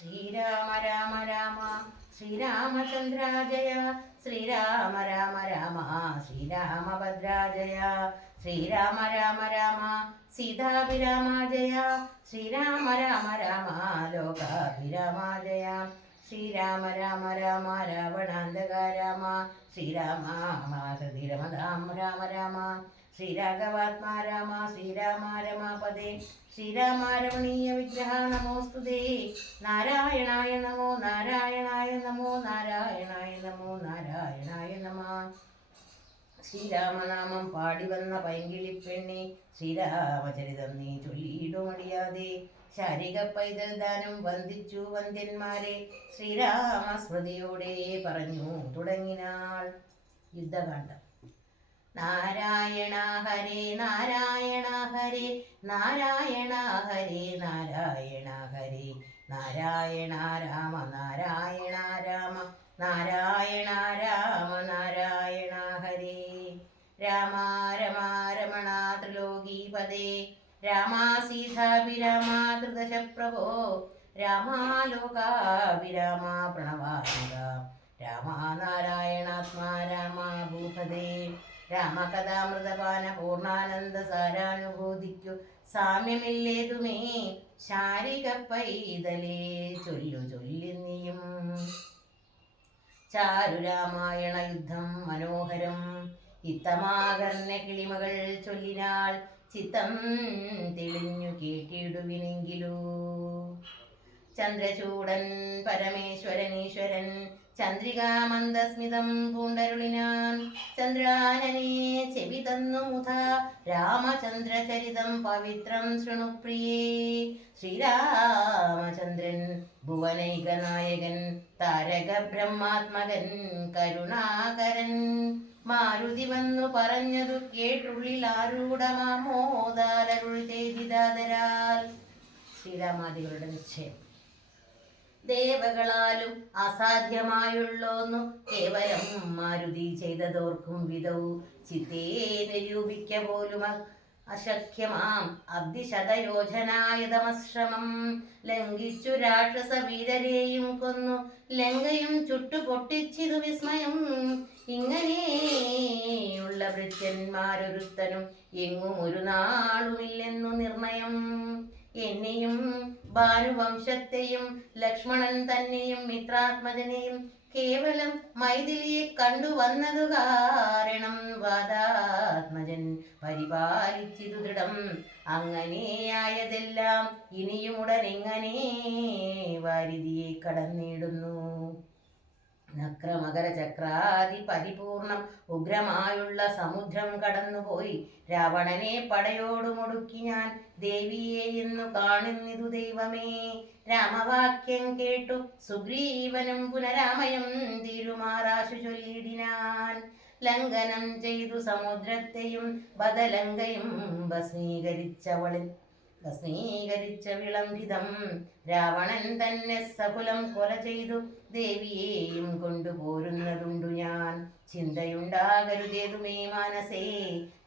ശ്രീരാമ രാമ രാമ ശ്രീരാമചന്ദ്ര ജയ ശ്രീരാമ രാമ രാമ ശ്രീരാമഭദ്ര ജയ ശ്രീരാമ രാമ രാമ സീതാഭിരാമ ജയ ശ്രീരാമ രാമ രാമ ലോകാഭിരാമ ജയ ശ്രീരാമ രാമ രാമ രാവണാന്തക രാമ ശ്രീരാമ ഹൃദിരമതാം രാമ രാമ ശ്രീരാഘവാത്മാ രാമ ശ്രീരാമ രമാപദേ ശ്രീരാമ രമണീയ വിഗ്രഹ നമോസ്തുതേ നാരായണായ നമോ നാരായണായ നമോ നാരായണായ നമോ നാരായണായ നമ ശ്രീരാമനാമം പാടി വന്ന പൈങ്കിളിപ്പെണ്ണെ ശ്രീരാമചരിതം നീ ചൊല്ലിയിടുമടിയാതെ ശാരിക പൈതൽ ദാനം വന്ദിച്ചു വന്ദ്യന്മാരെ ശ്രീരാമസ്മൃതിയോടെ പറഞ്ഞു തുടങ്ങിനാൾ. യുദ്ധകാന്ഡം. നാരായണ ഹരേ നാരായണ ഹരേ നാരായണ ഹരേ നാരായണ ഹരേ നാരായണ രാമ നാരായണ രാമ നാരായണ രാമ നാരായണ ഹരേ രാമ രമ രമണ ത്രിലോകീപദേ രാമ സീതാഭിരാമ ത്രിദശ പ്രഭോ രാമ ലോകാഭിരാമ പ്രണവാത്മക രാമ നാരായണാത്മാ രാമ ഭൂപദേ രാമകഥാമൃതപാന പൂർണ്ണാനന്ദ സാരാനുഭൂതിക്കു സാമ്യമില്ലേതുമേ ശാരിക പൈതലേ ചൊല്ലു ചൊല്ലിനിയും. ചാരുരാമായണ യുദ്ധം മനോഹരം ഇത്തമാകർണ്യ കിളിമകൾ ചൊല്ലിനാൾ ചിത്തം തെളിഞ്ഞു കേട്ടിടുവിനെങ്കിലൂ. ചന്ദ്രചൂടൻ പരമേശ്വരനീശ്വരൻ ചന്ദ്രികാമന്ദസ്മിതം പൂണ്ടരുളിനാൻ ചന്ദ്രാനനെ ചെവി തന്നു മുധ രാമചന്ദ്രചരിതം പവിത്രം ശൃണുപ്രിയേ. ശ്രീരാമചന്ദ്രൻ ഭുവനൈകനായകൻ താരക ബ്രഹ്മാത്മകൻ കരുണാകരൻ മാരുതി വന്നു പറഞ്ഞതു കേട്ടുള്ളിൽ ആരൂഢമാമോദാലരുൾ ചെയ്തിതാതരാൽ. ശ്രീരാമാദികളുടെ നിശ്ചയം. ദേവകളാലും അസാധ്യമായുള്ളോന്നു കേവലം മാരുതി ചെയ്തതോർക്കും വിധവും ചിത്തേ നിരൂപിക്ക പോലും അശക്യമാം അബ്ദിശതയോജനായുധമശ്രമം ലംഘിച്ചു രാക്ഷസ വീരരെയും കൊന്നു ലങ്കയും ചുട്ടുപൊട്ടിച്ചിതു വിസ്മയം. ഇങ്ങനെയുള്ള ഭൃത്യന്മാരൊരുത്തനും എങ്ങും ഒരു നാളുമില്ലെന്നു നിർണയം. എന്നെയും ഭാനുവംശത്തെയും ലക്ഷ്മണൻ തന്നെയും മിത്രാത്മജനെയും കേവലം മൈഥിലിയെ കണ്ടുവന്നതു കാരണം വാദാത്മജൻ പരിപാലിച്ചിതു ദൃഢം. അങ്ങനെയായതെല്ലാം ഇനിയും ഉടനെങ്ങനെ വാരിധിയെ കടന്നിടുന്നു. നക്രമകര ചക്രാതി പരിപൂർണം ഉഗ്രമായുള്ള സമുദ്രം കടന്നുപോയി രാവണനെ പടയോടു മുടുക്കി ഞാൻ ദേവിയെ എന്നു കാണുന്നിതു ദൈവമേ. രാമവാക്യം കേട്ടു സുഗ്രീവനും പുനരാമയം തീരുമാറാശു ചൊല്ലിടിനാൻ. ലംഘനം ചെയ്തു സമുദ്രത്തെയും ബദലങ്കയും ഭസ്മീകരിച്ച വിളംബിതം രാവണൻ തന്നെ സകുലം കൊല ചെയ്തു ദേവിയെയും കൊണ്ടുപോരുന്നതുണ്ടു ഞാൻ. ചിന്തയുണ്ടാകരുതേതുമേ മനസേ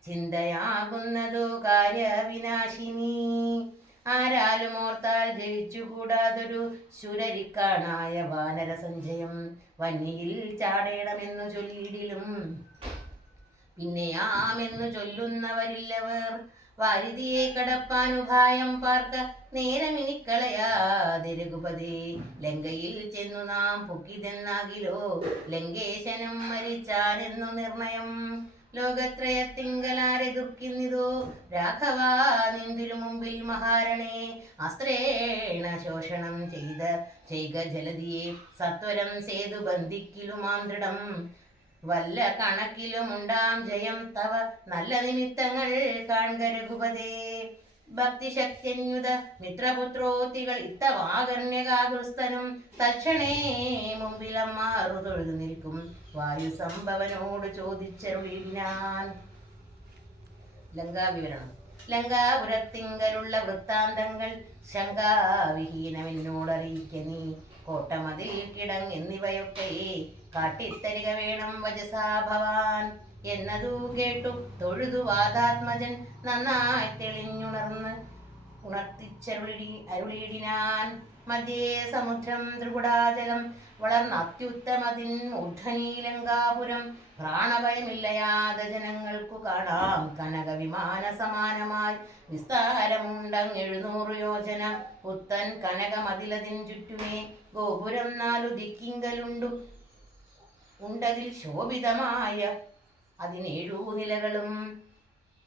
ചിന്തയാകുന്നതോ കാര്യവിനാശിനി. ആരാലും ഓർത്താൽ ജയിച്ചുകൂടാതൊരു ശുരരിക്കാണായ വാനര സഞ്ചയം വന്യയിൽ ചാടേണമെന്നു ചൊല്ലിടിലും പിന്നെയാമെന്നു ചൊല്ലുന്നവരില്ലവർ. വാരിധിയെ കടപ്പാനുപായം പാർക്ക നേരമിനിക്കളയാതെ രഘുപതി ലങ്കയിൽ ചെന്നു നാം പൊക്കിതെന്നാകിലോ ലങ്കേശനും മരിച്ചാനെന്നു നിർണയം. ലോകത്രയത്തിങ്കലാരെ ദുഃഖിന്നിതോ രാഘവാ നിന്തിരു മുമ്പിൽ മഹാരണേ. അസ്ത്രേണ ശോഷണം ചെയ്ക ജലധിയെ സത്വരം സേതു ബന്ധിക്കിലുമാം ദൃഢം. വല്ല കണക്കിലുമുണ്ടാം ജയം തവ നല്ല നിമിത്തങ്ങൾ കാൺക രഘുപതേ. ഭക്തിശക്തിന്യുത മിത്രപുത്രോത്തികൾ ഇത്തവാകർണ്യകാകുൽസ്ഥനും തൽക്ഷണേ മുമ്പിലമ്മാറു തൊഴുതു നിൽക്കും വായു സംഭവനോട് ചോദിച്ചരുളിനാൻ. ലങ്കാവിവരണം. ലങ്കാപുരത്തിങ്കലുള്ള വൃത്താന്തങ്ങൾ ശങ്കാവിഹീനമെന്നോടറിയിക്ക നീ. കോട്ടമതിൽ കിടങ്ങെന്നിവയൊക്കെ കാട്ടിത്തരിക വേണം വജസാ ഭവാൻ. എന്നതു കേട്ടു തൊഴുതു വാദാത്മജൻ നന്നായി തെളിഞ്ഞുണർന്ന് ഉണർത്തിച്ചരുളിടിനാൻ. മധ്യേ സമുദ്രം ത്രികുടാചലം വളർന്ന അത്യുത്തമതിൻ മൂർധനീലങ്കാപുരം. പ്രാണഭയമില്ലയാതെ ജനങ്ങൾക്കു കാണാം കനക വിമാന സമാനമായി വിസ്താരമുണ്ടങ് 700 യോജന. പുത്തൻ കനകമതിലതിൻ ചുറ്റുമേ ഗോപുരം 4 ദിക്കിങ്കലുണ്ടു. ഉണ്ടതിൽ ശോഭിതമായ 17 നിലകളും.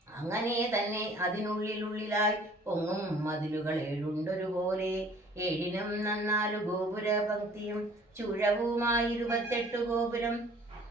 അങ്ങനെ തന്നെ അതിനുള്ളിലായി പൊങ്ങും മതിലുകൾ 7 ഉണ്ടൊരുപോലെ. 7നും 4 ഗോപുര പങ്ക്തിയും ചുഴവുമായി 28 ഗോപുരം.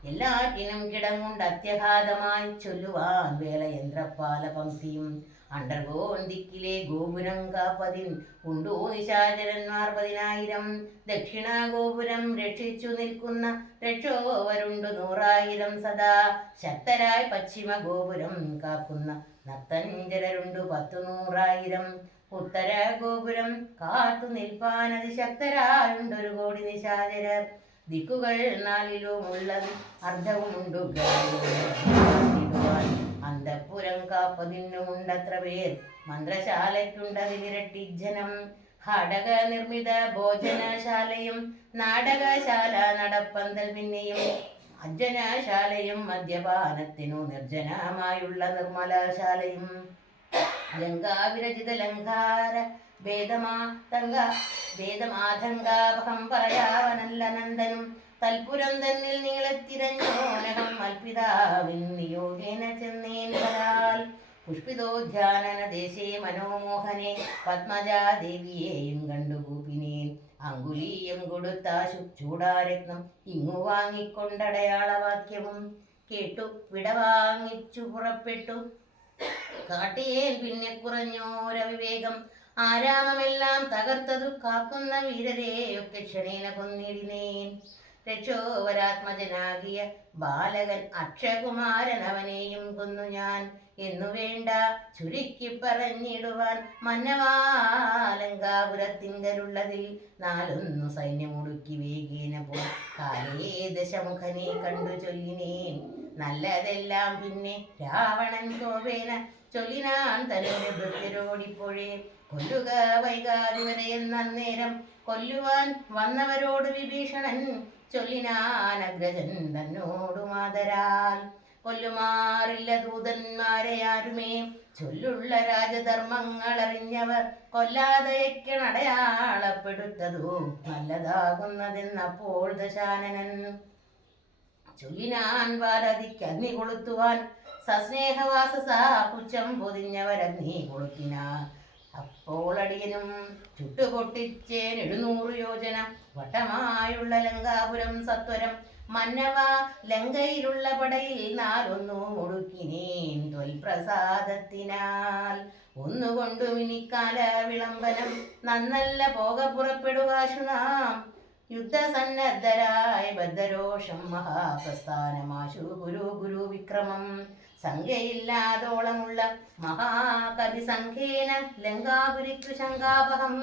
എല്ലാറ്റിനും കിടങ്ങുണ്ട് അത്യഘാതമായി ചൊല്ലുവാൻ വേലയന്ത്രപ്പാല പങ്ക്തിയും. അണ്ടർഗോൺ ദിക്കിലെ ഗോപുരം കാപ്പതിൻ ഉണ്ടു നിശാചരന്മാർ 10,000. ദക്ഷിണ ഗോപുരം രക്ഷിച്ചു നിൽക്കുന്ന രക്ഷോവരുണ്ടു 100,000 സദാ. ശക്തരായി പശ്ചിമ ഗോപുരം കാക്കുന്ന നർത്തഞ്ചരരുണ്ടു 10,100,000. ഉത്തര ഗോപുരം കാത്തു നിൽപ്പാൻ അതിശക്തരായുണ്ടൊരു കോടി നിശാചരർ. ദിക്കുകൾ 4ലുമുള്ളത് അർദ്ധവുമുണ്ടു ഗായിടുവാൻ. അന്തഃപുരം കാപ്പതിനുമുണ്ടത്ര പേർ മന്ത്രശാലയ്ക്കുണ്ടതിലിരട്ടി ജനം. ഘടക നിർമ്മിത ഭോജനശാലയും നാടകശാല നടപ്പന്തൽ പിന്നെയും അജ്ജനശാലയും മദ്യപാനത്തിനു നിർജ്ജനമായുള്ള നിർമ്മലശാലയും. ലങ്കാവിരചിത ലങ്കാര ഭേദമാതങ്കാപഹം പറയാവനല്ല നന്ദനും. തൽപുരം തന്നിൽ നീളത്തിരഞ്ഞോനകം മൽപിതാവിൻ നിയോഗേന ചെന്നേൻ വരാൽ. പുഷ്പിതോദ്യാനന ദേശേ മനോമോഹനെ പത്മജാദേവിയെയും കണ്ടുകൂപ്പിനേൻ. അങ്കുലീയം കൊടുത്താശു ചൂടാരത്നം ഇങ്ങു വാങ്ങിക്കൊണ്ടടയാളവാക്യവും കേട്ടു വിടവാങ്ങിച്ചു പുറപ്പെട്ടു. കാട്ടിയേൻ പിന്നെ കുറഞ്ഞോരവിവേകം. ആരാമമെല്ലാം തകർത്തതു കാക്കുന്ന വീരരെയൊക്കെ ക്ഷണേന കൊന്നിടിനേൻ. രക്ഷോവരാത്മജനാകിയ ബാലകൻ അക്ഷകുമാരൻ അവനെയും കൊന്നു ഞാൻ. എന്നു വേണ്ട ചുരുക്കി പറഞ്ഞിടുവാൻ മന്നവാലങ്കാപുരത്തിങ്കലുള്ളതിൽ 4 സൈന്യമുടുക്കി വേഗേന പോ കാലേ ദശമുഖനെ കണ്ടു ചൊല്ലിനേൻ. നല്ലതെല്ലാം പിന്നെ രാവണൻ കോപേന ചൊല്ലിനാൻ തന്നോട് ഭൃത്യരോടിപ്പോഴേ. കൊല്ലുക വൈകാതിവരെ എന്നേരം കൊല്ലുവാൻ വന്നവരോട് വിഭീഷണൻ ചൊല്ലിനാൻ അഗ്രജൻ തന്നോടു മാതരാൽ. കൊല്ലുമാറില്ല ദൂതന്മാരെ ആരുമേ ചൊല്ലുള്ള രാജധർമ്മങ്ങൾ അറിഞ്ഞവർ. കൊല്ലാതയക്കണടയാളപ്പെടുത്തതു നല്ലതാകുന്നതെന്നപ്പോൾ ദശാനനൻ ചൊല്ലിനാൻ. പാർവതിക്ക് അഗ്നി കൊളുത്തുവാൻ സസ്നേഹവാസസാ പുച്ഛം പൊതിഞ്ഞവരഗ്നി കൊളുത്തിനാൻ. അപ്പോൾ അടിയനും ചുട്ടുപൊട്ടിച്ചേൻ 700 യോജന വട്ടമായുള്ള ലങ്കാപുരം സത്വരം. മന്നവ ലങ്കയിലുള്ള പടയിൽ 4 മുടുക്കിനേൻ ത്വൽപ്രസാദത്തിനാൽ. ഒന്നുകൊണ്ടു മിനിക്കാല വിളംബനം നന്നല്ല പോക പുറപ്പെടുവാശു നാം. യുദ്ധസന്നദ്ധരായ ബദ്ധരോഷം മഹാപ്രസ്ഥാനമാശു ഗുരു വിക്രമം. സംഖ്യയില്ലാതോളമുള്ള മഹാകവി സംഖ്യേന ലങ്കാപുരിക്കു ശങ്കാപഹം.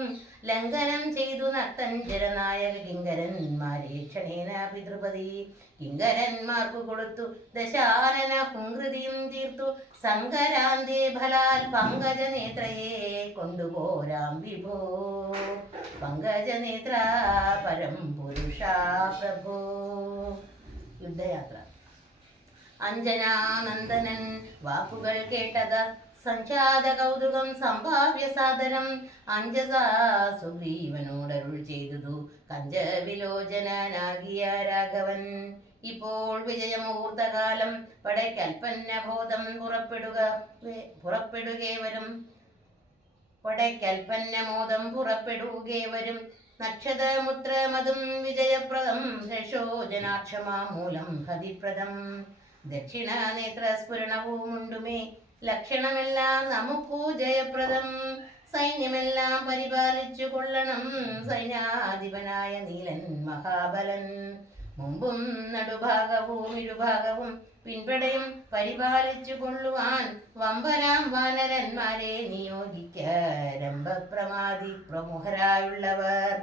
ലംഘനം ചെയ്തു നർത്തഞ്ചരനായക കിങ്കരന്മാരെ ക്ഷണേന പിതൃപതി. കിങ്കരന്മാർക്കു കൊടുത്തു ദശാനന ഹുങ്കൃതിയും തീർത്തു. സങ്കരാന്തേ ഫലാൽ പങ്കജനേത്രയെ കൊണ്ടുപോരാം വിഭോ. പങ്കജനേത്ര പരം പുരുഷാ പ്രഭോ. യുദ്ധയാത്ര. അഞ്ജനാനന്ദനൻ വാക്കുകൾ കേട്ടത് സംജാത കൗതുകം സംഭാവ്യ സാദരം. അഞ്ജസാ സുഗ്രീവനോടരുൾ ചെയ്തതു കഞ്ചവിലോചനാകിയ രാഘവൻ. ഇപ്പോൾ വിജയമുഹൂർത്തകാലം പടയ്ക്കൽപ്പന്നബോധം പുറപ്പെടുകേവരും. പടയ്ക്കൽപ്പന്നമോദം പുറപ്പെടുകേവരും. നക്ഷതമുത്രമതും വിജയപ്രദം രക്ഷോജനാക്ഷമാമൂലം ഹതിപ്രദം. ദക്ഷിണനേത്രസ്ഫുരണവുമുണ്ടുമേ ലക്ഷണമെല്ലാം നമുക്കു ജയപ്രദം. സൈന്യമെല്ലാം പരിപാലിച്ചു കൊള്ളണം സൈന്യാധിപനായ നീലൻ മഹാബലൻ. മുമ്പും നടുഭാഗവും ഇരുഭാഗവും പിൻപടയും പരിപാലിച്ചു കൊള്ളുവാൻ വമ്പനാം വാനരന്മാരെ നിയോഗിക്ക രംഭപ്രമാദി പ്രമുഖരായുള്ളവർ.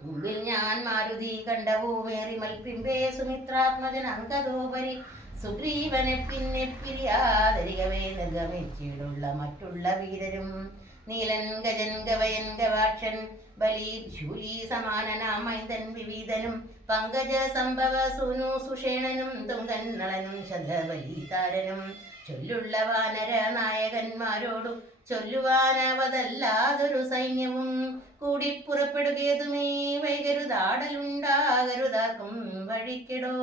മുമ്പിൽ ഞാൻ മാരുതി കണ്ടവുമേറി മൽപിമ്പേ സുമിത്രാത്മജൻ അങ്കദോപരി. സുഗ്രീവനെ പിന്നെ പിരിയാതരികവേ നിർഗമിച്ചിടുള്ള മറ്റുള്ള വീരരും നീലൻ ഗജൻ ഗവയൻ ഗവാക്ഷൻ ബലി ശൂലി സമാനനാം മൈന്ദൻ വിവീതനും പങ്കജ സംഭവ സൂനു സുഷേണനും തുങ്കൻ നളനും ശതബലീതാരനും ചൊല്ലുള്ള വാനര നായകന്മാരോടു ചൊല്ലുവാനാവതല്ലാതൊരു സൈന്യവും കൂടി പുറപ്പെടുകേതുമേ വൈകരുതാടലുണ്ടാകരുതാർക്കും വഴിക്കിടോ.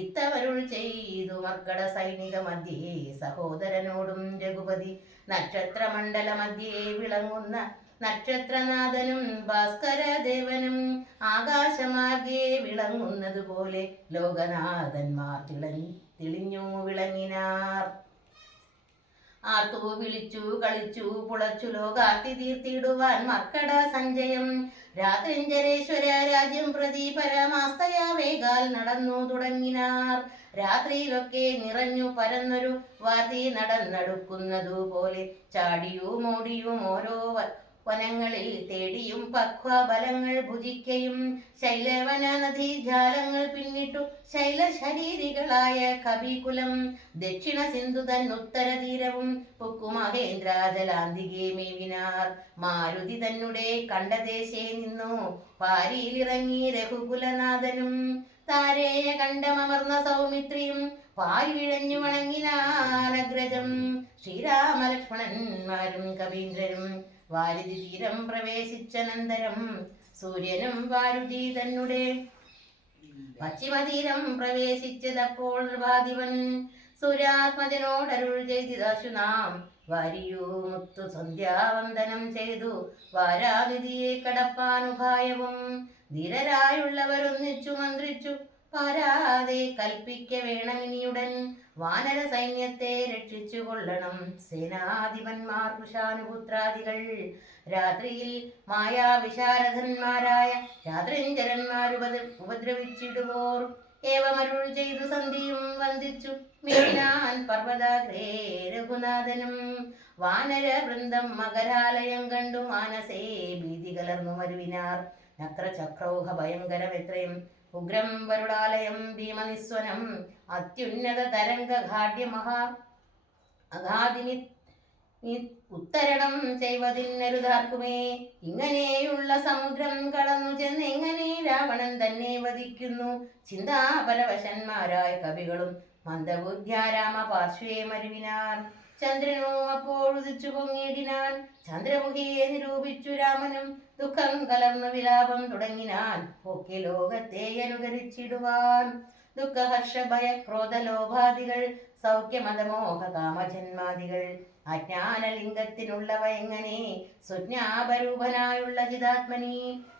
ഇത്തവരുൾ ചെയ്തു മർക്കട സൈനിക മധ്യേ സഹോദരനോടും രഘുപതി നക്ഷത്രമണ്ഡല മധ്യേ വിളങ്ങുന്ന നക്ഷത്രനാഥനും ഭാസ്കരദേവനും ആകാശമാർഗേ വിളങ്ങുന്നതുപോലെ ലോകനാഥന്മാർ തെളിഞ്ഞു വിളങ്ങിനാർ. ആർത്തു വിളിച്ചു കളിച്ചു പുളച്ചു ലോകാർത്തി തീർത്തിടുവാൻ മർക്കട സഞ്ജയം രാത്രിഞ്ചരേശ്വര രാജ്യം പ്രതി പരമാസ്തയാ വേഗാൽ നടന്നു തുടങ്ങിനാർ. രാത്രിയിലൊക്കെ നിറഞ്ഞു പരന്നൊരു വാതി നടന്നടുക്കുന്നതുപോലെ ചാടിയും ഓടിയും ഓരോ വനങ്ങളിൽ തേടിയും പക്വബലങ്ങൾ ഭുജിക്കയും ശൈലവന നദീജാലങ്ങൾ പിന്നിട്ടു ശൈലശരീരികളായ കവികുലം ദക്ഷിണ സിന്ധു തൻ ഉത്തര തീരവും പുക്കുമഹേന്ദ്രാജലാന്തികെ മേവിനാർ. മാരുതി തന്നെ കണ്ടദേശേ നിന്നു പാരിയിലിറങ്ങി രഘുകുലനാഥനും താരേയ കണ്ടമർന്ന സൗമിത്രിയും പാരിവിഴഞ്ഞു വണങ്ങിനാനഗ്രജം. ശ്രീരാമലക്ഷ്മണന്മാരും കവീന്ദ്രരും വാരിധി തീരം പ്രവേശിച്ചനന്തരം സൂര്യനും വാരുതി തന്നെ പശ്ചിമതീരം പ്രവേശിച്ചതപ്പോൾ വാദിവൻ സൂര്യാത്മജനോടരുൾ ചെയ്തിതാശു നാം വാരിയൂ മുത്തു സന്ധ്യാവന്ദനം ചെയ്തു വാരാനിധിയെ കടപ്പാനുഭായവും ധീരരായുള്ളവരൊന്നിച്ചു മന്ത്രിച്ചു പാരാതെ കൽപ്പിക്ക വേണമിനിയുടൻ വാനര സൈന്യത്തെ രക്ഷിച്ചു കൊള്ളണം സേനാധിപന്മാർ കുശാനുപുത്രാദികൾ. രാത്രിയിൽ മായാവിശാരഥന്മാരായ ഉപദ്രവിച്ചിടുവോർ ഏവമരുൾ ചെയ്തു സന്ധിയും വന്ദിച്ചു മേനാൻ പർവ്വതാഗ്രേ രഘുനാഥനും. വാനര വൃന്ദം മകരാലയം കണ്ടു മാനസേ ഭീതി കലർന്നു മരുവിനാർ. നക്രചക്രൗഹ ഭയങ്കരം എത്രയും ഉഗ്രം വരുടാലയം ഭീമനിസ്വനം അത്യുന്നത തരംഗഘാട്യ മഹാ അഗാധിനി ഉത്തരണം ചെയ്വതിന്നരുതാർക്കുമേ. ഇങ്ങനെയുള്ള സമുദ്രം കടന്നു ചെന്ന് എങ്ങനെ രാവണൻ തന്നെ വധിക്കുന്നു ചിന്താപരവശന്മാരായ കവികളും മന്ദബുദ്ധ്യാരാമ പാർശ്വേ മരുവിനാർ. ചന്ദ്രനോ അപ്പോഴുദിച്ചു പൊങ്ങിയിടിനാൻ ചന്ദ്രമുഖിയെ നിരൂപിച്ചു രാമനും ദുഃഖം കലർന്നു വിലാപം തുടങ്ങിനാൻ ഒക്കെ ലോകത്തെ അനുകരിച്ചിടുവാൻ. ദുഃഖഹർഷ ഭയ ക്രോധ ലോഭാദികൾ സൗഖ്യമതമോഹ കാമജന്മാദികൾ അജ്ഞാനലിംഗത്തിനുള്ളവ എങ്ങനെ സുജ്ഞാപരൂപനായുള്ള ചിതാത്മനി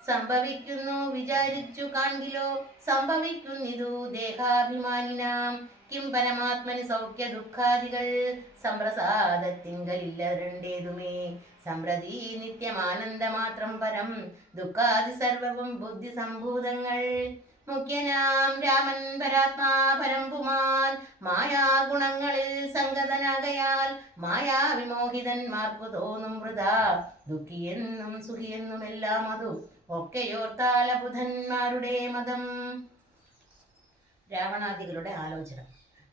സംഭവിക്കുന്നു വിചാരിച്ചു കാൺകിലോ സംഭവിക്കുന്നിതു ദേഹാഭിമാനിനാം. കിം പരമാത്മനി സൗഖ്യ ദുഃഖാദികൾ സംപ്രസാദത്തിങ്കലില്ലരണ്ടേതുമേ. സംപ്രതി നിത്യമാനന്ദമാത്രം പരം ദുഃഖാദി സർവവും ബുദ്ധി സംഭൂതങ്ങൾ. മുഖ്യനാം രാമൻ പരാത്മാ പരംപുമാൻ മായാഗുണങ്ങളിൽ സംഗതനാകയാൽ മായാവിമോഹിതന്മാർക്കു തോന്നും വൃഥാ ദുഃഖിയെന്നും സുഖിയെന്നുമെല്ലാം അതു ഒക്കെയോർത്താല ബുധന്മാരുടെ മതം. രാവണാദികളുടെ ആലോചന.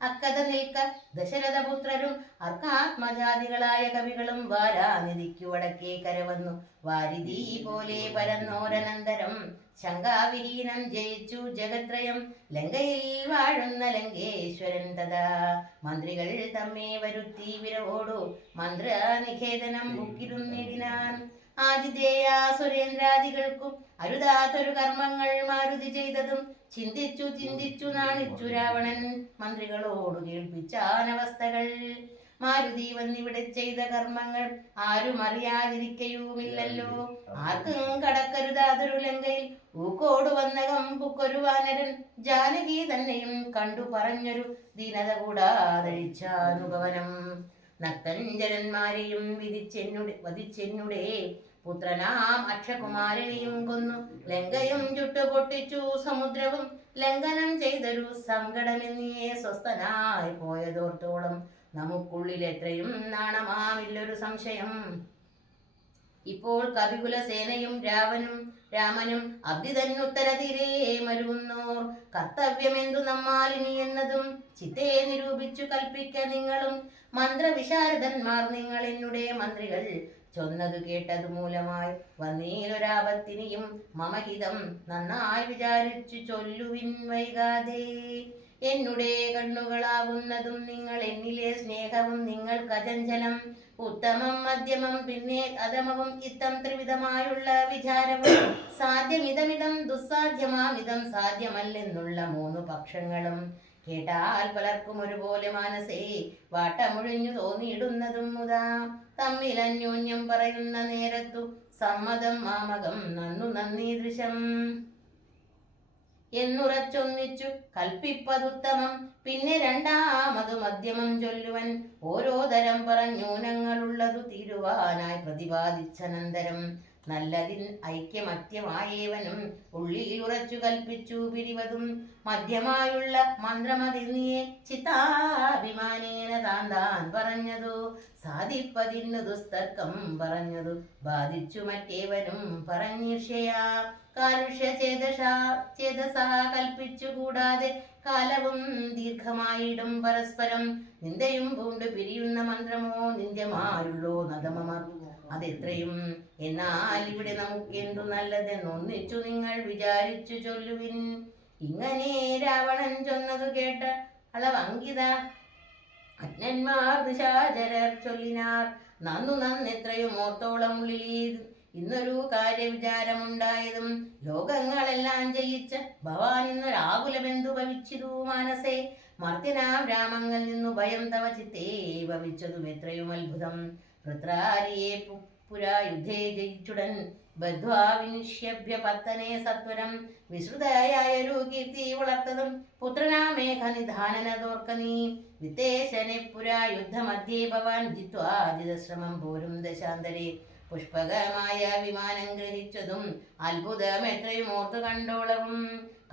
അക്കഥ നിൽക്ക ദശരഥപുത്രരും അർക്കാത്മജാതികളായ കവികളും വാരാനിധിക്കു വടക്കേ കരവന്നു വാരിധി പോലെ പരന്നോരനന്തരം ശങ്കാവിഹീനം ജയിച്ചു ജഗത്രയം. ലങ്കയിൽ വാഴുന്ന ലങ്കേശ്വരൻ തഥാ മന്ത്രികൾ തമ്മേ വരുത്തി വിരവോടു മന്ത്രനിഖേദനം ബുക്കിരുന്നിടിനാൻ. ആതിഥേയ സുരേന്ദ്രാദികൾക്കും അരുതാത്തൊരു കർമ്മങ്ങൾ മാരുതി ചെയ്തതും ചിന്തിച്ചു ചിന്തിച്ചു നാണിച്ചു രാവണൻ മന്ത്രികളോടു കേൾപ്പിച്ചാനവസ്ഥകൾ. മാരുതി വന്നിവിടെ ചെയ്ത കർമ്മങ്ങൾ ആരും അറിയാതിരിക്കയുമില്ലല്ലോ. ആർക്കും കടക്കരുതാതൊരു ലങ്കയിൽ ഊക്കോട് വന്നകം പുക്കൊരു വാനരൻ ജാനകി തന്നെയും കണ്ടു പറഞ്ഞൊരു ദീനത കൂടാതഴിച്ചാനുഭവനം. നക്തഞ്ചരന്മാരെയും വധിച്ചെന്നുടെ പുത്രനാം അക്ഷകുമാരനെയും കൊന്നു ലങ്കയും ചുട്ടുപൊട്ടിച്ചു സമുദ്രവും ലംഘനം ചെയ്തൊരു സങ്കടമെന്നിയെ സ്വസ്ഥനായി പോയതോർത്തോളം നമുക്കുള്ളിൽ എത്രയും നാണമാമില്ലൊരു സംശയം. ഇപ്പോൾ കവികുല സേനയും രാമനും അബ്ദി തന്നുത്തര തീരെ മരുന്നോർ കർത്തവ്യമെന്തു നമ്മാലിനി എന്നതും ചിത്തേ നിരൂപിച്ചു കൽപ്പിക്ക നിങ്ങളും. മന്ത്രവിശാരദന്മാർ നിങ്ങൾ എന്നുടെ മന്ത്രികൾ ചൊന്നതു കേട്ടതു മൂലമായി വന്നീലൊരാപത്തിനിയും മമഹിതം നന്നായി വിചാരിച്ചു ചൊല്ലുവിൻ വൈകാതെ. എന്നുടെ കണ്ണുകളാകുന്നതും നിങ്ങൾ, എന്നിലെ സ്നേഹവും നിങ്ങൾ കചഞ്ചലം, ഉത്തമം മധ്യമം പിന്നെ അധമവും ഇത്തം ത്രിവിധമായുള്ള വിചാരവും, സാധ്യമിതമിതം ദുസ്സാധ്യമാമിതം സാധ്യമല്ലെന്നുള്ള മൂന്നു പക്ഷങ്ങളും കേട്ടാൽ പലർക്കും ഒരുപോലെ മനസ്സേ വാട്ടമുഴിഞ്ഞു തോന്നിയിടുന്നതും മുതാ. തമ്മിൽ അന്യോന്യം പറയുന്ന നേരത്തു സമ്മതം മാമകം നന്നു നന്ദീദൃശം എന്നുറച്ചൊന്നിച്ചു കൽപ്പിപ്പതുത്തമം. പിന്നെ രണ്ടാമതു മധ്യമം ചൊല്ലുവൻ, ഓരോ തരം പറഞ്ഞൂനങ്ങളുള്ളതു തീരുവാനായി പ്രതിപാദിച്ചനന്തരം നല്ലതിൻ ഐക്യമത്യമായേവനും ഉള്ളിൽ ഉറച്ചു കൽപ്പിച്ചു പിരിവതും. മധ്യമായുള്ള മന്ത്രമതിർന്നിയെ ചിത്താഭിമാനേന താൻ പറഞ്ഞതു സാധിപ്പതിന്നു ദുസ്തർക്കം പറഞ്ഞതു ബാധിച്ചു മറ്റേവനും പറഞ്ഞീർഷയാ. കാലുഷ്യ ചേതസാ കൽപ്പിച്ചു കൂടാതെ കാലവും ദീർഘമായിടും പരസ്പരം നിന്ദയും പൂണ്ട് പിരിയുന്ന മന്ത്രമോ നിന്ദ്യമായുള്ളോ നദമമർ അതെത്രയും. എന്നാൽ ഇവിടെ നമുക്കെന്തു നല്ലതെന്നൊന്നിച്ചു നിങ്ങൾ വിചാരിച്ചു ചൊല്ലുവിൻ. ഇങ്ങനെ രാവണൻ ചൊന്നതു കേട്ട അളവങ്കിത അജ്ഞന്മാർ നിശാചരർ ചൊല്ലിനാർ, നന്നെത്രയും ഓർത്തോളം ഉള്ളിൽ ഇന്നൊരു കാര്യവിചാരമുണ്ടായതും ലോകങ്ങളെല്ലാം ജയിച്ച ഭവാൻ ഇന്നൊരാകുലമെന്തു ഭവിച്ചിതു മാനസേ. മർത്യനാം രാമങ്ങൾ നിന്നു ഭയം തവ ചിത്തേ ഭവിച്ചതും എത്രയും അത്ഭുതം. വൃത്രാരിയെ പുരാ യുദ്ധേ ജയിച്ചുടൻ ബദ്ധ്വാ വിനിഷ്യഭ്യ പത്തനെ സത്വരം വിശ്രുതയായൊരു കീർത്തി വളർത്തതും പുത്രനാമേഘനിധാനനതോർക്ക നീ. വിത്തേശനെ പുരാ യുദ്ധമധ്യേ ഭവാൻ ജിത്വാ ജിതശ്രമം പോരും ദശാന്തരെ. പുഷ്പകമായ വിമാനം ഗ്രഹിച്ചതും അത്ഭുതം എത്രയും ഓർത്തു കണ്ടോളവും.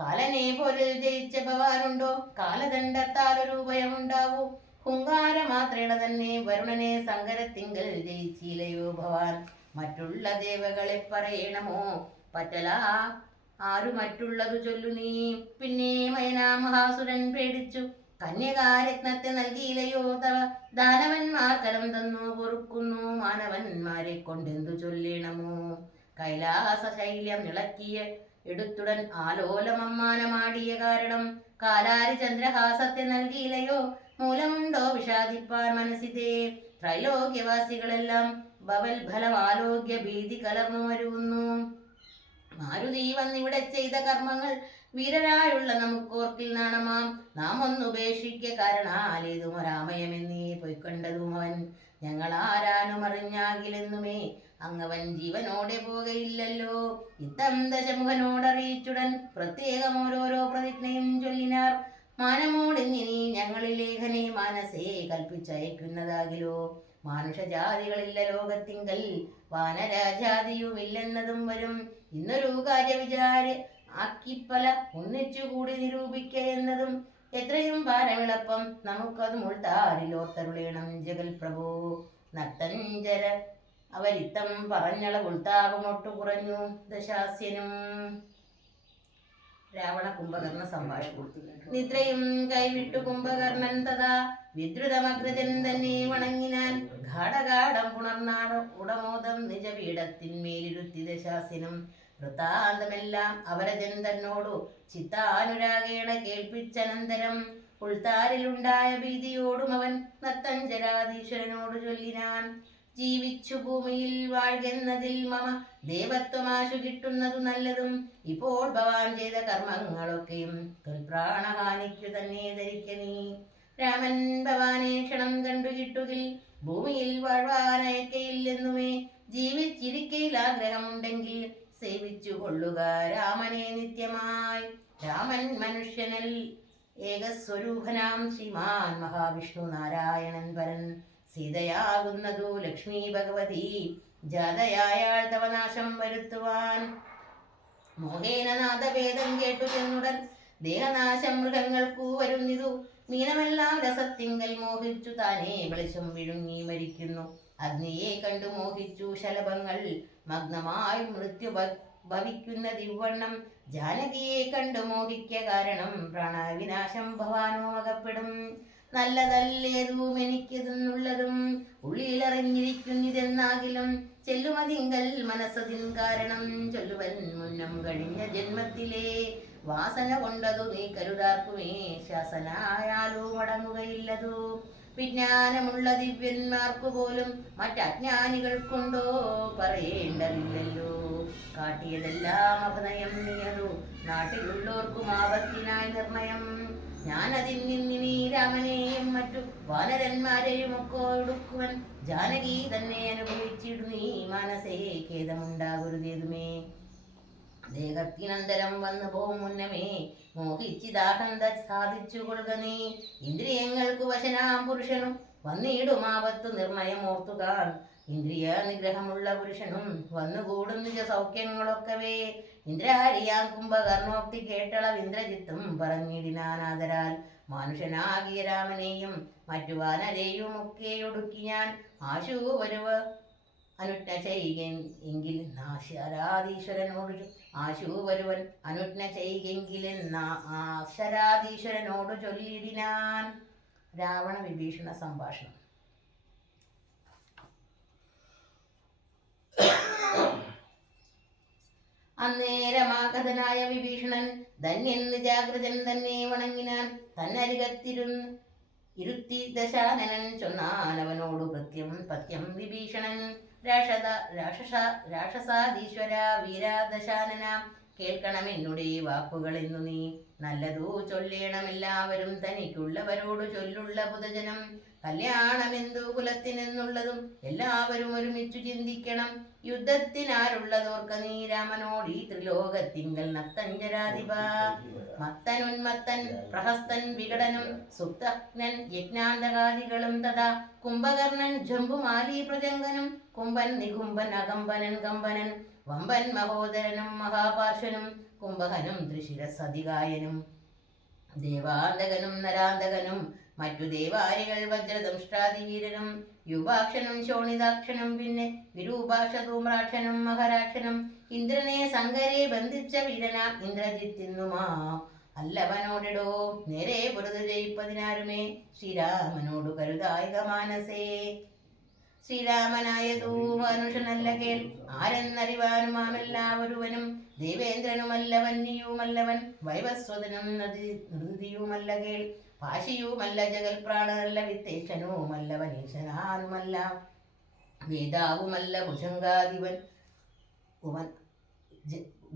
കാലനെ പോരിൽ ജയിച്ച ഭവാനുണ്ടോ, കാലദണ്ഡത്താലൊരു ഭയമുണ്ടാവൂ. ഹുങ്കാരമാത്രേണ തന്നെ വരുണനെ സങ്കരത്തിങ്കൽ ജയിച്ചില്ലയോ ഭവാൻ. മറ്റുള്ള ദേവകളെ പറയണമോ പറ്റല ആരു മറ്റുള്ളതു ചൊല്ലു നീ. പിന്നെ മയനാ മഹാസുരൻ പേടിച്ചു കന്യകാരത്നത്തെ നൽകിയില്ലയോ തവ. ദാനവന്മാർ കലം തന്നു പൊറുക്കുന്നു മാനവന്മാരെ കൊണ്ടെന്തു ചൊല്ലിണമോ. കൈലാസ ശൈല്യം ഇളക്കിയ എടുത്തുടൻ ആലോലമമ്മാനമാടിയ കാരണം കാലാരി ചന്ദ്രഹാസത്തെ നൽകിയില്ലയോ. മൂലമുണ്ടോ വിഷാദിപ്പാൻ മനസ്സിതേ. ത്രൈലോക്യവാസികളെല്ലാം ഭവൽ ഫലമാലോക്യ ഭീതി കലർന്നു വരുന്നു. മാരുതി വന്നിവിടെ ചെയ്ത കർമ്മങ്ങൾ വീരരായുള്ള നമുക്കോർക്കിൽ നാണമാം. നാം ഒന്നുപേക്ഷിക്ക കാരണാലേതും രാമയമെന്നീ പൊയ്ക്കൊണ്ടതും അവൻ. ഞങ്ങളാരാനും അറിഞ്ഞാകിലെന്നുമേ അങ്ങവൻ ജീവനോടെ പോകയില്ലല്ലോ. ഇത്തം ദശമുഖനോടറിയിച്ചുടൻ പ്രത്യേകം ഓരോരോ പ്രതിജ്ഞയും ചൊല്ലിനാർ. മാനമോടിന്നിനി ഞങ്ങളിൽ ലേഖനെ മനസ്സേ കൽപ്പിച്ചയക്കുന്നതാകിലോ. മാനുഷജാതികളില്ല ലോകത്തിങ്കൽ വാനരാജാതിയുമില്ലെന്നതും വരും. ഇന്നൊരു കാര്യവിചാര ആക്കിപ്പല ഒന്നിച്ചുകൂടി നിരൂപിക്ക എന്നതും എത്രയും ഭാരമിളപ്പം നമുക്കത് മുൾത്താരിലോർത്തരുളേണം ജഗൽ പ്രഭു. നട്ടഞ്ചര അവരിത്തം പറഞ്ഞള ഉൾത്താപമൊട്ടു കുറഞ്ഞു ദശാസ്യനും. രാവണ കുംഭകർണ സംഭാഷണം. നിദ്രയും കൈവിട്ടു കുംഭകർണൻ തഥാ വിദ്രുതമഗ്രജൻ തന്നെ വണങ്ങിനാൻ. ഘാടഘാടം പുണർനാട ഉടമോദം നിജപീഠത്തിന്മേലിരുത്തി ദശാസ്യനും. വൃത്താന്തമെല്ലാം അവരജൻ തന്നോടു ചിത്താനുരാഗേണ കേൾപ്പിച്ചനന്തരം ഉൾത്താരിലുണ്ടായ ഭീതിയോടും അവൻ നത്തഞ്ചരാധീശ്വരനോട് ചൊല്ലിനാൻ. ജീവിച്ചു ഭൂമിയിൽ വാഴ്കെന്നതിൽ മമ ദേവത്വമാശു കിട്ടുന്നതു നല്ലതും. ഇപ്പോൾ ഭവാൻ ചെയ്ത കർമ്മങ്ങളൊക്കെയും തൊൽപ്രാണഹാനിക്കു തന്നെ ധരിക്ക നീ. രാമൻ ഭവാനെ ക്ഷണം കണ്ടു കിട്ടുകിൽ ഭൂമിയിൽ വാഴ്വാനയക്കയില്ലെന്നുമേ. ജീവിച്ചിരിക്കയിൽ ആഗ്രഹമുണ്ടെങ്കിൽ സേവിച്ചു കൊള്ളുക രാമനെ നിത്യമായി. രാമൻ മനുഷ്യനൽ ഏകസ്വരൂപനാം ശ്രീമാൻ മഹാവിഷ്ണു നാരായണൻ പരൻ. സീതയാകുന്നതു ലക്ഷ്മി ഭഗവതി ജാതയായാൾ തവ നാശം വരുത്തുവാൻ. മോഹേന നാദഭേദം കേട്ടു ചെന്നുടൻ ദേഹനാശം മൃഗങ്ങൾക്കു വരുന്നിതു. മീനമെല്ലാം രസത്തിങ്കൽ മോഹിച്ചു താനേ വെളിച്ചം വിഴുങ്ങി മരിക്കുന്നു. അഗ്നിയെ കണ്ടു മോഹിച്ചു ശലഭങ്ങൾ മഗ്നമായി മൃത്യു ഭവിക്കുന്ന ദിവണ്ണം. ജാനകിയെ കണ്ടു മോഹിക്ക കാരണം പ്രാണവിനാശം ഭവാനോ അകപ്പെടും. നല്ലതല്ലേതും എനിക്കിതെന്നുള്ളതും ഉള്ളിലറിഞ്ഞിരിക്കുന്നിതെന്നാകിലും ചെല്ലുമതിങ്കൽ മനസ്സതിൻ കാരണം ചൊല്ലുവൻ മുന്നം കഴിഞ്ഞ ജന്മത്തിലെ വാസന കൊണ്ടതു നീ കരുതാർക്കുമേ ശാസനായാലോ മടങ്ങുകയില്ലതു. വിജ്ഞാനമുള്ള ദിവ്യന്മാർക്കു പോലും മറ്റജ്ഞാനികൾക്കുണ്ടോ പറയേണ്ടതില്ലല്ലോ. കാട്ടിയതെല്ലാം അഭിനയം നീയതു നാട്ടിലുള്ളോർക്കും ആപത്തിനായി നിർണയം. ഞാനതിൽ നിന്നിനി രാമനെയും മറ്റു വാനരന്മാരെയും ഒക്കെ ഒടുക്കുവൻ ജാനകി തന്നെ അനുഭവിച്ചിടു നീ മനസ്സേ ഖേദമുണ്ടാകരുതേതുമേ. ദേഹത്തിനന്തരം വന്നു പോവും മുന്നമേ മോഹിച്ചിതാഹന്ത സാധിച്ചു കൊള്ളുക നീ. ഇന്ദ്രിയങ്ങൾക്കു വശനാം പുരുഷനും വന്നിടുമാവത്തു നിർണയം ഓർത്തുകാൻ. ഇന്ദ്രിയ നിഗ്രഹമുള്ള പുരുഷനും വന്നുകൂടും നിജ സൗഖ്യങ്ങളൊക്കവേ. ഇന്ദ്രാരിയാം കുംഭകർണോക്തി കേട്ടളവ് ഇന്ദ്രജിത്തും പറഞ്ഞിടിനാനാദരാൽ. മനുഷ്യനാകിയ രാമനെയും മറ്റു വാനരെയും ഒക്കെ ഒടുക്കി ഞാൻ ആശു വരുവ അനുജ്ഞ ചെയ്യുകെങ്കിൽ ആശു വരുവൻ അനുജ്ഞ ചെയ്യുകെങ്കിലെന്നാശരാധീശ്വരനോട് ചൊല്ലിടിനാൻ. രാവണ വിഭീഷണ സംഭാഷണം. അന്നേരമാഗതനായ വിഭീഷണൻ ധന്യൻ നിജാഗ്രതൻ തന്നെ വണങ്ങിനാൻ. തന്നരികത്തിരുത്തി ദശാനനൻ ചൊന്നാനവനോടു പത്യം വിഭീഷണൻ. രാക്ഷസാധീശ്വര വീരാദശാനന കേൾക്കണമെന്നുടെ വാക്കുകളെന്നു നീ. നല്ലതു ചൊല്ലേണമെല്ലാവരും തനിക്കുള്ളവരോട് ചൊല്ലുള്ള പുതജനം. കല്യാണമെന്തു കുലത്തിനെന്നുള്ളതും എല്ലാവരും ഒരുമിച്ചു ചിന്തിക്കണം. യുദ്ധത്തിനാരുള്ളതോർക്ക നീ രാമനോട് ഈ ത്രിലോകത്തിങ്കൽ നത്തഞ്ചരാധിപ. മത്തനുന്മത്തൻ പ്രഹസ്തൻ വികടനും സുപ്തജ്ഞൻ യജ്ഞാന്തകാദികളും തഥാ കുംഭകർണൻ ജംബുമാലി പ്രജങ്കനും കുംഭൻ നികുംബൻ അകമ്പനൻ കമ്പനൻ വമ്പൻ മഹോദരനും മഹാപാർശ്വനും കുംഭകനും ത്രിശിരസധികായനും ദേവാന്തകനും നരാന്തകനും മറ്റു ദേവാരികൾ വജ്രദംഷ്ട്രാദിവീരനും യുവാക്ഷനും ശോണിതാക്ഷനും പിന്നെ വിരൂപാക്ഷ ധൂമ്രാക്ഷനും മഹരാക്ഷനും ഇന്ദ്രനെ സങ്കരെ ബന്ധിച്ച വീരനാം ഇന്ദ്രജിത്തിന്നുമാ അല്ലവനോടിടോ നേരെ പൊരുതു ജയിപ്പതിനാരുമേ ശ്രീരാമനോടു കരുതായിക മാനസേ. ശ്രീരാമനായതൂ മനുഷ്യനല്ല കേൾ ആരെന്നറിവാനുമാമെല്ലാവരുവനും ദേവേന്ദ്രനുമല്ല വന്യയുമല്ലവൻ വൈവസ്വതനും നൃതിയുമല്ല കേൾ ഭാഷിയുമല്ല ജഗൽപ്രാണനല്ല വിത്തേശനുമല്ല വനീശനാനുമല്ല വേദാവുമല്ല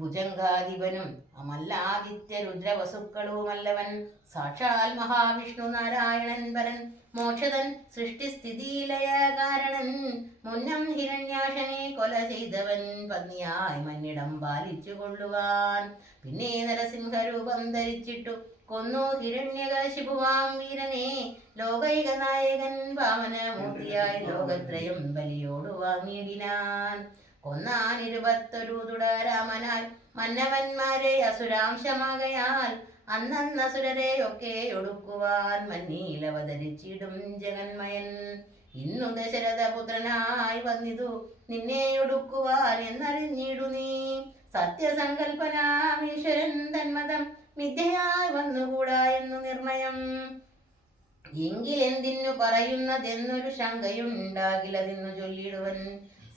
ഭുജംഗാധിപനും അമല്ലാദിത്യ രുദ്രവസുക്കളുമല്ലവൻ സാക്ഷാൽ മഹാവിഷ്ണു നാരായണൻ പരൻ മോക്ഷതൻ സൃഷ്ടിസ്ഥിതിലയ കാരണൻ മുന്നം ഹിരണ്യാക്ഷനെ കൊല ചെയ്തവൻ പത്നിയായി മന്നിടം പാലിച്ചു കൊള്ളുവാൻ. പിന്നെ നരസിംഹരൂപം ധരിച്ചിട്ടു കൊന്നു ഹിരണ്യകശിപുവാം വീരനെ ലോകൈക നായകൻ പാവനമൂർത്തിയായി ലോകത്രയം ബലിയോടു വാങ്ങിയിടിനാൻ. കൊന്നാൻ 21 തുടരാമനാൽ മന്നവന്മാരെ അസുരാംശമാകയാൽ അന്നസുരരെ ഒക്കെ ഒടുക്കുവാൻ മന്നീലവതരിച്ചിടും ജഗന്മയൻ. ഇന്നു ദശരഥപുത്രനായി വന്നിതു നിന്നെ ഒടുക്കുവാൻ എന്നറിഞ്ഞിടു നീ. സത്യസങ്കൽപ്പനാമീശ്വരൻ തന്മതം മിഥ്യയായി വന്നുകൂടാ എന്നു നിർണയം. എങ്കിലെന്തിനു പറയുന്നതെന്നൊരു ശങ്കയുണ്ടാകിലതെന്നു ചൊല്ലിടുവൻ.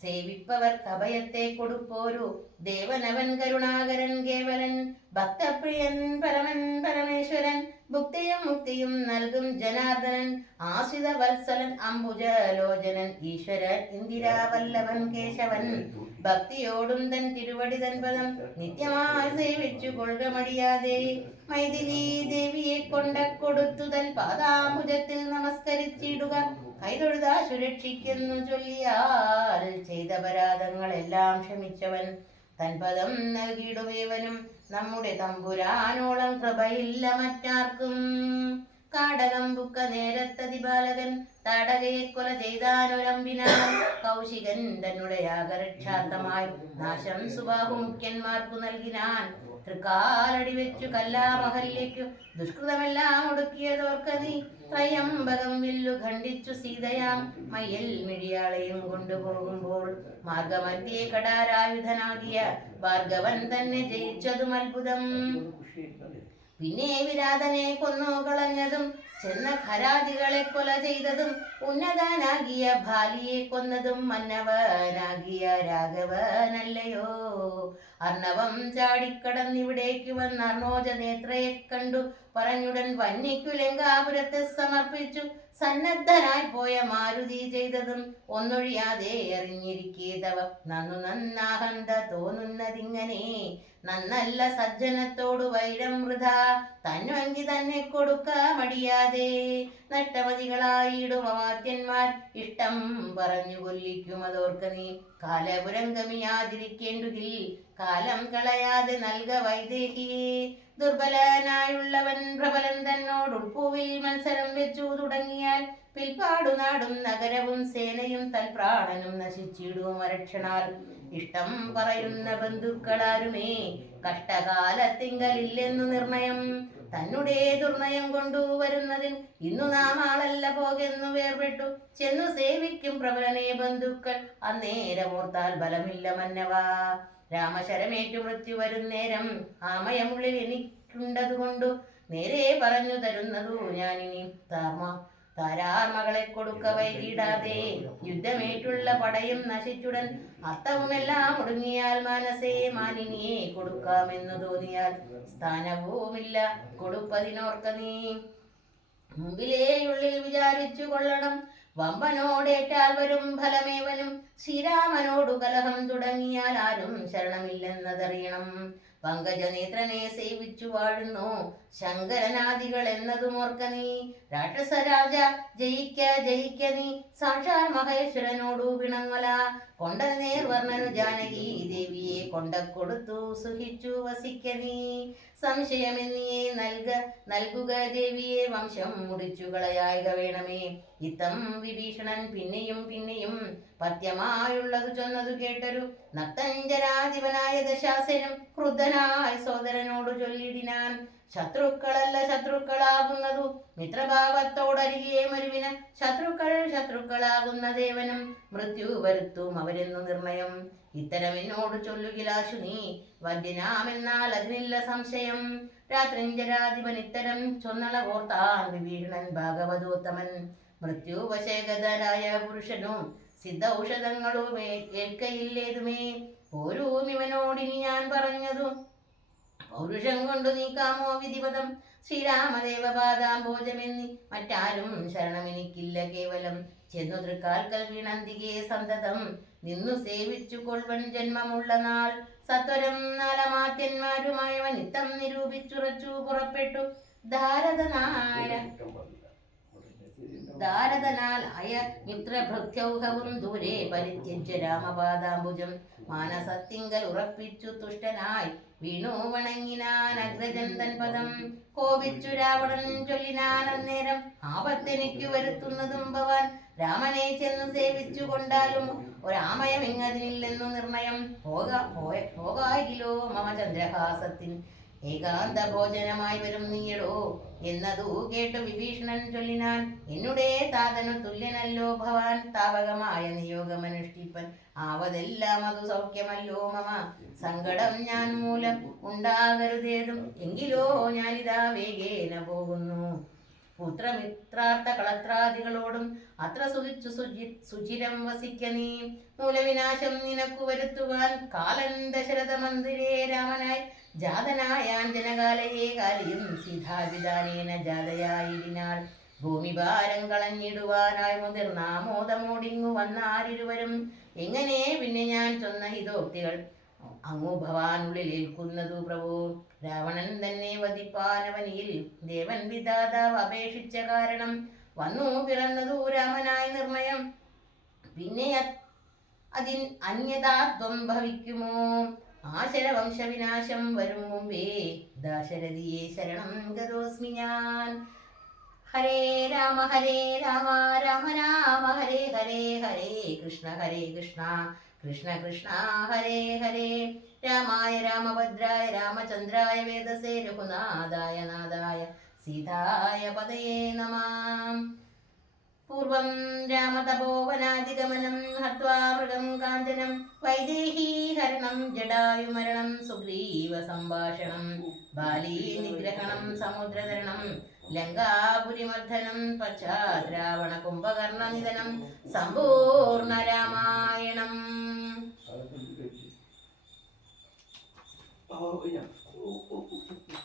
സേവിപ്പവർക്ക് അഭയത്തെ കൊടുപ്പോരു ദേവനവൻ കരുണാകരൻ കേവലൻ ഭക്തപ്രിയൻ പരമൻ പരമേശ്വരൻ ഭുക്തിയും മുക്തിയും നൽകും ജനാർദ്ദനൻ ആശ്രിത വത്സലൻ അംബുജലോചനൻ ഈശ്വരൻ ഇന്ദിരാവല്ലഭൻ കേശവൻ. ഭക്തിയോടും തൻ തിരുവടി തൻപദം നിത്യമായി സേവിച്ചു കൊള്ളുക മടിയാതെ. മൈഥിലി ദേവിയെ കൊടുത്തു തൻ പാദാംബുജത്തിൽ നമസ്കരിച്ചിടുക. കൈതൊഴുതാ സുരക്ഷിക്കുന്നു ചൊല്ലിയാൽ ചെയ്ത അപരാധങ്ങളെല്ലാം ക്ഷമിച്ചവൻ. തൻപദം നൽകിയിടുവേവനും നമ്മുടെ തമ്പുരാനോളം കൃപയില്ല മറ്റാർക്കും. കാടകം ബുക്ക നേരത്തതി ബാലകൻ താടകയെ കൊല ചെയ്താനൊരമ്പിനാൽ കൗശികൻ തന്നുടെ യാഗരക്ഷാർത്ഥമായി നാശം സുബാഹുമുഖ്യന്മാർക്കു നൽകിനാൻ. തൃക്കാലടി വെച്ചു കല്ലാമഹല്യയ്ക്കു ദുഷ്കൃതമെല്ലാം ഒടുക്കിയതോർക്കതി. ത്രയംബകം വില്ലു ഖണ്ഡിച്ചു സീതയാം മയ്യൽ മിഴിയാളെയും കൊണ്ടുപോകുമ്പോൾ മാർഗമധ്യേ കടാരായുധനാകിയ ഭാർഗവൻ തന്നെ ജയിച്ചതും അത്ഭുതം. പിന്നെ വിരാതനെ കൊന്നു കളഞ്ഞതും ചെന്ന ഖരാദികളെ കൊല ചെയ്തതും ഉന്നതനാകിയ ബാലിയെ കൊന്നതും മന്നവനാകിയ രാഘവനല്ലയോ. അർണവം ചാടിക്കടന്നിവിടേക്ക് വന്ന അർണോജ നേത്രയെ കണ്ടു പറഞ്ഞുടൻ വന്യയ്ക്കു ലങ്കാപുരത്തെ സമർപ്പിച്ചു. സന്നദ്ധനായി പോയ മാരുതി ചെയ്തതും ഒന്നൊഴിയാതെ അറിഞ്ഞിരിക്കേതവ നന്നു നന്നാഹന്ത തോന്നുന്നതിങ്ങനെ. നന്നല്ല സജ്ജനത്തോടു വൈരം വൃഥ തന്നുവെങ്കി തന്നെ കൊടുക്ക മടിയാതെ. നഷ്ടമതികളായിടും അമാത്യന്മാർ ഇഷ്ടം പറഞ്ഞു കൊല്ലിക്കുമതോർക്ക നീ. കാലപുരംഗമിയാതിരിക്കേണ്ടുകിൽ കാലം കളയാതെ നൽക വൈദേഹിയെ. ദുർബലനായുള്ളവൻ പ്രബലൻ തന്നോടുൾപ്പൂവിൽ മത്സരം വെച്ചു തുടങ്ങിയാൽ പിൽപ്പാടു നാടും നഗരവും സേനയും തൽപ്രാണനും നശിച്ചിടും അരക്ഷണാൽ. ഇഷ്ടം പറയുന്ന ബന്ധുക്കളാരുമേ കഷ്ടകാലത്തിങ്കലില്ലെന്നു നിർണയം. തന്നെ ദുർനയം കൊണ്ടു വരുന്നതിൽ ഇന്നു നാം ആളല്ല പോകെന്നു വേർപെട്ടു ചെന്നു സേവിക്കും പ്രബലനെ ബന്ധുക്കൾ. അന്നേരമോർത്താൽ ബലമില്ല മന്നവാ. രാമശരമേറ്റു മൃത്യു വരുന്നേരം ആമയമുള്ളിൽ എനിക്കുണ്ടതുകൊണ്ടു നേരെ പറഞ്ഞു തരുന്നതു ഞാനിനി. താരാർമകളെ കൊടുക്ക വൈകിടാതെ യുദ്ധമേറ്റുള്ള പടയും നശിച്ചുടൻ അർത്ഥവുമെല്ലാം ഒടുങ്ങിയാൽ മനസ്സേ മാനിനിയെ കൊടുക്കാമെന്നു തോന്നിയാൽ സ്ഥാനവുമില്ല കൊടുപ്പതിനോർക്ക നീ. മുമ്പിലേയുള്ളിൽ വിചാരിച്ചു കൊള്ളണം വമ്പനോടേറ്റാൽ വരും ഫലമേവനും. ശ്രീരാമനോടു കലഹം തുടങ്ങിയാൽ ആരും ശരണമില്ലെന്നതറിയണം. പങ്കജനേത്രനെ സേവിച്ചു വാഴുന്നു ശങ്കരനാദികൾ എന്നതുമോർക്ക നീ. രാക്ഷസരാജ ജയിക്ക ജയിക്ക നീ സാക്ഷാൽ മഹേശ്വരനോടു പിണങ്ങല. കൊണ്ട നേർവർണ്ണനു ജാനകി ദേവിയെ കൊണ്ടക്കൊടുത്തു സുഖിച്ചു വസിക്ക നീ. സംശയമെന്നിയെ നൽകുക ദേവിയെ വംശം മുടിച്ചു കളയായിക വേണമേ. ഇത്തം വിഭീഷണൻ പിന്നെയും പിന്നെയും പത്യമായുള്ളതു ചൊന്നതു കേട്ടൊരു നക്തഞ്ജരാധിപനായ ദശാസനും ക്രുദ്ധനായ സോദരനോടു ചൊല്ലിടിനാൻ. ശത്രുക്കളല്ല ശത്രുക്കളാകുന്നതു മിത്രഭാവത്തോടരികെ മരുവിന്. ശത്രുക്കളാകുന്ന ദേവനും മൃത്യു വരുത്തും അവരെന്നു നിർണയം. ഇത്തരം എന്നോട് ചൊല്ലുകിലാശു നീ വദ്യനാമെന്നാൽ അതിനില്ല സംശയം. രാത്രിഞ്ജരാധിപൻ ഇത്തരം ചൊന്നളവോർത്താൻ വിഭീഷണൻ ഭാഗവതോത്തമൻ. മൃത്യുവശേഗതരായ പുരുഷനും സിദ്ധ ഔഷധങ്ങളും ഏൽക്കയില്ലേതുമേ. പോരൂം ഇവനോടിനി ഞാൻ പറഞ്ഞതു പൗരുഷം കൊണ്ടു നീക്കാമോ വിധിപദം. ശ്രീരാമദേവപാദാംബോജമെന്നി മറ്റാരും ശരണമെനിക്കില്ല കേവലം. ചെന്നു തൃക്കാൽക്കൽ വീണന്തികെ സന്തതം നിന്നു സേവിച്ചു കൊൾവൻ ജന്മമുള്ള നാൾ. സത്വരം നാലമാത്യന്മാരുമായവൻ നിത്തം നിരൂപിച്ചുറച്ചു പുറപ്പെട്ടു. ധാരതനാൽ അയ മിത്രഭൃത്യൗഹവും ദൂരെ പരിത്യജ്യ രാമപാദാംബുജം. മാനസത്തിങ്കൽ ഉറപ്പിച്ചു തുഷ്ടനായി വീണു വണങ്ങിനാൻ അഗ്രജന്തൻ പദം. കോപിച്ചു രാവണൻ ചൊല്ലിനാൻ അന്നേരം ആപത്തെനിക്കു വരുത്തുന്നതും ഭവാൻ. രാമനെ ചെന്നു സേവിച്ചു കൊണ്ടാലും ഒരാമയമിങ്ങതിനില്ലെന്നു നിർണയം. പോകായിലോ മമ ചന്ദ്രഹാസത്തിൻ ഏകാന്ത ഭോജനമായി വരും നീയടോ എന്നതു കേട്ടു വിഭീഷണൻ ചൊല്ലിനാൻ. എന്നുടേ താതനു തുല്യനല്ലോ ഭവാൻ. താപകമായ നിയോഗമനുഷ്ഠിപ്പൻ ആവതെല്ലാം അതു സൗഖ്യമല്ലോ മമ. സങ്കടം ഞാൻ മൂലം ഉണ്ടാകരുതേതും എങ്കിലോ ഞാനിതാ വേഗേന പോകുന്നു. പുത്രമിത്രാർത്ഥ കളത്രാദികളോടും അത്ര സുഖിച്ചു സുചിരം വസിക്ക നീ. മൂലവിനാശം നിനക്കു വരുത്തുവാൻ കാലൻ ദശരഥ മന്ദിരേ രാമനായി ജാതനായ അഞ്ജനകാലയെ കാലിയും സീതാപിതാനേന ജാതയായിടിനാൾ. ഭൂമിഭാരം കളഞ്ഞിടുവാനായി മുതിർന്നാമോദമോടിങ്ങു വന്നാരിരുവരും. എങ്ങനെ പിന്നെ ഞാൻ ചൊന്ന ഹിതോക്തികൾ അങ്ങു ഭവാനുള്ളിലേൽക്കുന്നതു പ്രഭു. രാവണൻ തന്നെ വധിപ്പാനവനിയിൽ ദേവൻ വിധാതാവ് അപേക്ഷിച്ച കാരണം വന്നു പിറന്നതു രാമനായി നിർണയം. പിന്നെ അതിൻ അന്യതാത്വം ഭവിക്കുമോ? ആശരവംശവിനാശം വരും മുമ്പേ ദാശരഥിയെ ശരണം ഗതോസ്മി ഞാൻ. ഹരേ രാമ രാമ രാമ ഹരേ ഹരേ. ഹരേ കൃഷ്ണ കൃഷ്ണ കൃഷ്ണ ഹരേ ഹരേ. രാമായ രാമഭദ്രായ രാമചന്ദ്രായ വേദസേ രഘുനാഥായ നാഥായ സീതായ പദയേ നമഃ. പൂർവം രാമതപോവനാദിഗമനം ഹത്വാ മൃഗം കാഞ്ചനം വൈദേഹീഹരണം ജടായുമരണം സുഗ്രീവ സംഭാഷണം ബാലീ നിഗ്രഹണം സമുദ്രതരണം ലങ്കാപുരിമർദ്ദനം പശ്ചാത് രാവണ കുംഭകർണനിധനം സമ്പൂർണ്ണ രാമായണം. Oh, yeah.